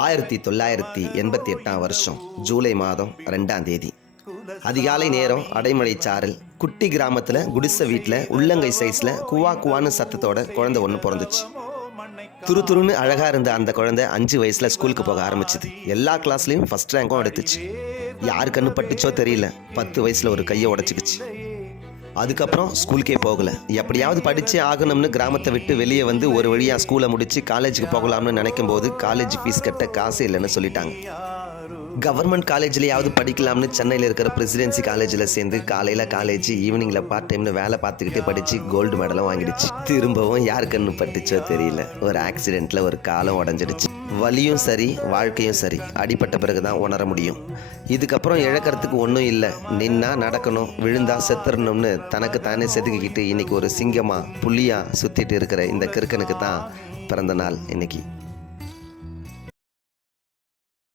ஆயிரத்தி தொள்ளாயிரத்தி எண்பத்தி எட்டாம் வருஷம் ஜூலை மாதம் ரெண்டாம் தேதி. அதிகாலை நேரம் அடைமழை சாரல் குட்டி கிராமத்தில் குடிசை வீட்டில் உள்ளங்கை சைஸில் குவா குவான்னு சத்தத்தோட குழந்தை ஒன்று பிறந்துச்சு. துரு துருன்னு அழகாக இருந்த அந்த குழந்தை அஞ்சு வயசில் ஸ்கூலுக்கு போக ஆரம்பிச்சது. எல்லா கிளாஸ்லேயும் ஃபஸ்ட் ரேங்கும் எடுத்துச்சு. யார் கண்ணு பட்டுச்சோ தெரியல பத்து வயசில் ஒரு கையை உடச்சிக்கிச்சு. அதுக்கப்புறம் ஸ்கூலுக்கே போகல. எப்படியாவது படித்து ஆகணும்னு கிராமத்தை விட்டு வெளியே வந்து ஒரு வழியாக ஸ்கூலை முடித்து காலேஜுக்கு போகலாம்னு நினைக்கும் போது காலேஜ் ஃபீஸ் கட்ட காசு இல்லைன்னு சொல்லிட்டாங்க. கவர்மெண்ட் காலேஜ்லையாவது படிக்கலாம்னு சென்னையில் இருக்கிற பிரசிடென்சி காலேஜில் சேர்ந்து காலையில் காலேஜ் ஈவினிங்கில் பார்ட் டைம்னு வேலை பார்த்துக்கிட்டே படித்து கோல்டு மெடலும் வாங்கிடுச்சு. திரும்பவும் யார் கண்ணு பட்டுச்சோ தெரியல. ஒரு ஆக்சிடெண்ட்டில் ஒரு காலம் உடஞ்சிடுச்சு. வலியும் சரி வாழ்க்கையும் சரி. அடிபட்ட பிறகு தான் உணர முடியும். இதுக்கப்புறம் இழக்கிறதுக்கு ஒன்றும் இல்லை. நின்னா நடக்கணும் விழுந்தா செத்துறணும்னு தனக்கு தானே செதுக்கிக்கிட்டு இன்றைக்கி ஒரு சிங்கமாக புள்ளியாக சுற்றிட்டு இருக்கிற இந்த கிறுக்கனுக்கு தான் பிறந்த நாள் இன்றைக்கி